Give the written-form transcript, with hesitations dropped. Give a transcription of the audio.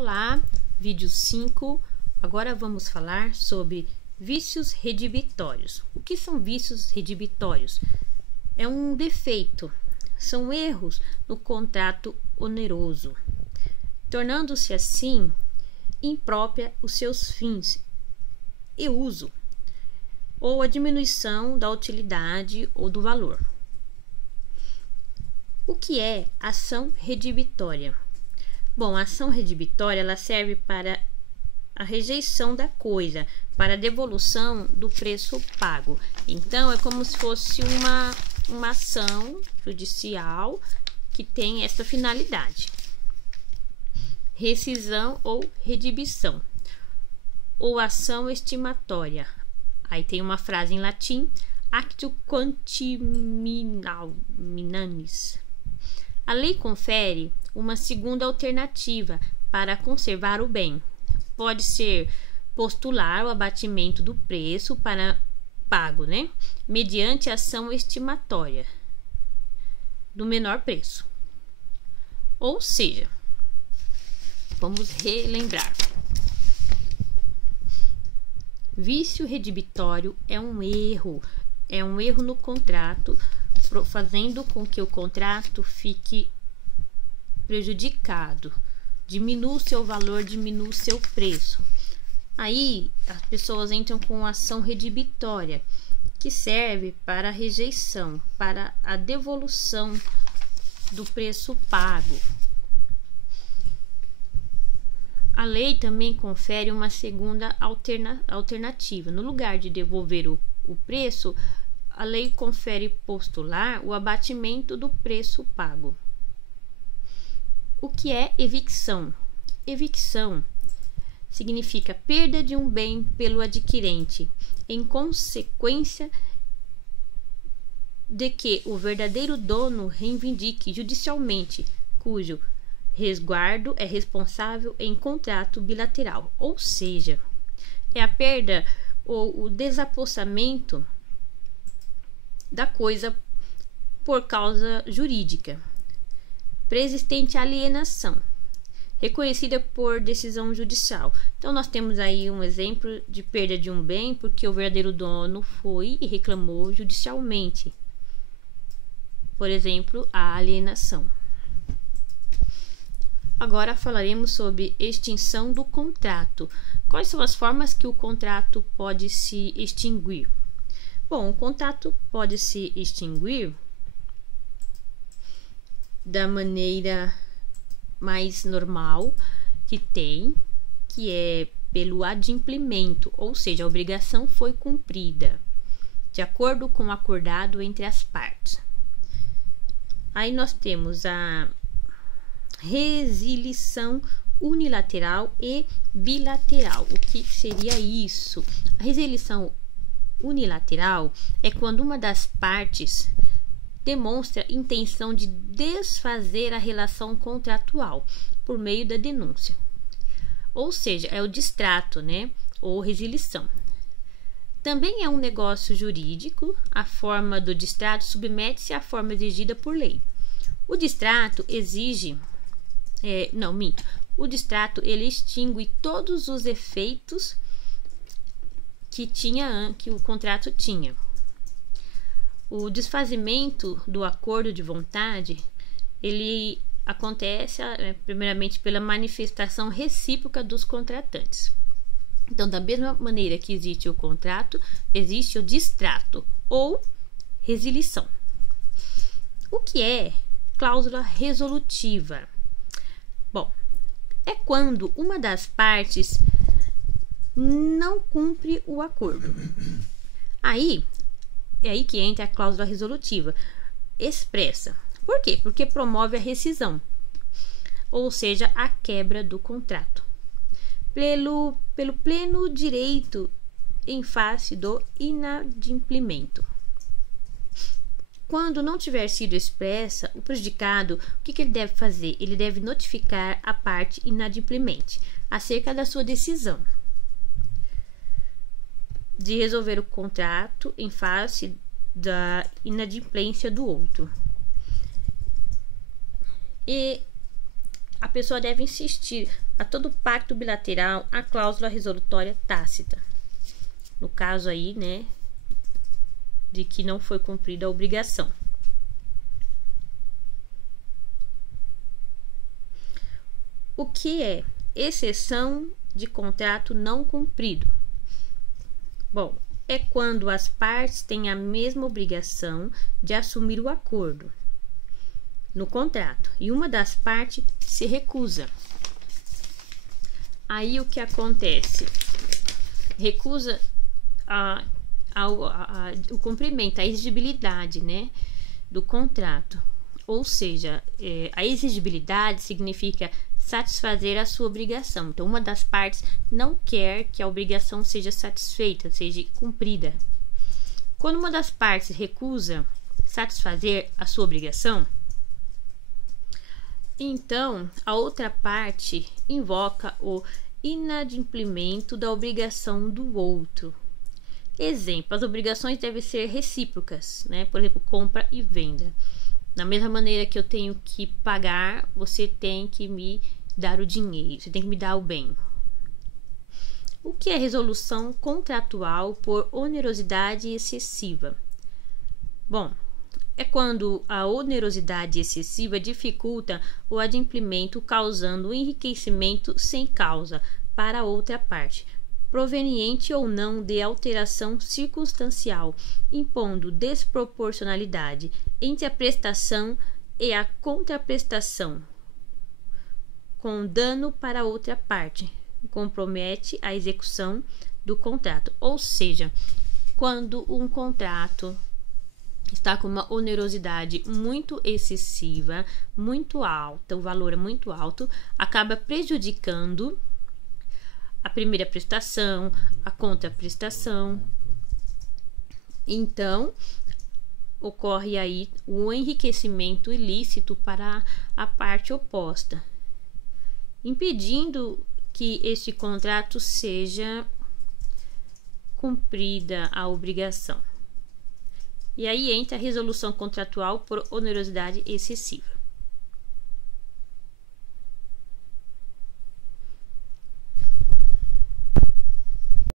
Olá, vídeo 5. Agora vamos falar sobre vícios redibitórios. O que são vícios redibitórios? É um defeito, são erros no contrato oneroso, tornando-se assim imprópria os seus fins e uso, ou a diminuição da utilidade ou do valor. O que é ação redibitória? Bom, a ação redibitória ela serve para a rejeição da coisa, para a devolução do preço pago. Então, é como se fosse uma ação judicial que tem essa finalidade. Rescisão ou redibição, ou ação estimatória. Aí tem uma frase em latim, actio contaminamis. A lei confere uma segunda alternativa para conservar o bem. Pode ser postular o abatimento do preço para pago, mediante ação estimatória do menor preço. Ou seja, vamos relembrar. Vício redibitório é um erro no contrato, fazendo com que o contrato fique prejudicado, diminua o seu valor, diminua o seu preço. Aí as pessoas entram com ação redibitória, que serve para a rejeição, para a devolução do preço pago. A lei também confere uma segunda alternativa. No lugar de devolver o preço, a lei confere postular o abatimento do preço pago. O que é evicção? Evicção significa perda de um bem pelo adquirente, em consequência de que o verdadeiro dono reivindique judicialmente, cujo resguardo é responsável em contrato bilateral, ou seja, é a perda ou o desapossamento da coisa por causa jurídica, preexistente alienação, reconhecida por decisão judicial. Então, nós temos aí um exemplo de perda de um bem porque o verdadeiro dono foi e reclamou judicialmente. Por exemplo, a alienação. Agora falaremos sobre extinção do contrato. Quais são as formas que o contrato pode se extinguir? Bom, o contrato pode se extinguir da maneira mais normal que é pelo adimplemento, ou seja, a obrigação foi cumprida, de acordo com o acordado entre as partes. Aí nós temos a resilição unilateral e bilateral. O que seria isso? A resilição unilateral é quando uma das partes demonstra intenção de desfazer a relação contratual por meio da denúncia. Ou seja, é o distrato, ou resilição. Também é um negócio jurídico. A forma do distrato submete-se à forma exigida por lei. O distrato O distrato ele extingue todos os efeitos que o contrato tinha. O desfazimento do acordo de vontade, ele acontece primeiramente pela manifestação recíproca dos contratantes. Então, da mesma maneira que existe o contrato, existe o distrato ou resilição. O que é cláusula resolutiva? Bom, é quando uma das partes não cumpre o acordo. É aí que entra a cláusula resolutiva expressa. Por quê? Porque promove a rescisão, ou seja, a quebra do contrato, pelo pleno direito em face do inadimplemento. Quando não tiver sido expressa, o prejudicado, o que ele deve fazer? Ele deve notificar a parte inadimplemente acerca da sua decisão de resolver o contrato em face da inadimplência do outro. E a pessoa deve insistir a todo pacto bilateral a cláusula resolutória tácita. No caso aí, né, de que não foi cumprida a obrigação. O que é exceção de contrato não cumprido? Bom, é quando as partes têm a mesma obrigação de assumir o acordo no contrato e uma das partes se recusa. Aí o que acontece? Recusa o cumprimento, a exigibilidade, né, do contrato. Ou seja, a exigibilidade significa satisfazer a sua obrigação. Então, uma das partes não quer que a obrigação seja satisfeita, seja cumprida. Quando uma das partes recusa satisfazer a sua obrigação, então a outra parte invoca o inadimplemento da obrigação do outro. Exemplo, as obrigações devem ser recíprocas, né? Por exemplo, compra e venda. Da mesma maneira que eu tenho que pagar, você tem que me dar o dinheiro, você tem que me dar o bem. O que é resolução contratual por onerosidade excessiva? Bom, é quando a onerosidade excessiva dificulta o adimplemento, causando um enriquecimento sem causa para a outra parte, proveniente ou não de alteração circunstancial, impondo desproporcionalidade entre a prestação e a contraprestação, com dano para a outra parte, compromete a execução do contrato. Ou seja, quando um contrato está com uma onerosidade muito excessiva, muito alta, o valor é muito alto, acaba prejudicando a primeira prestação, a contraprestação. Então, ocorre aí o enriquecimento ilícito para a parte oposta, impedindo que este contrato seja cumprida a obrigação. E aí entra a resolução contratual por onerosidade excessiva.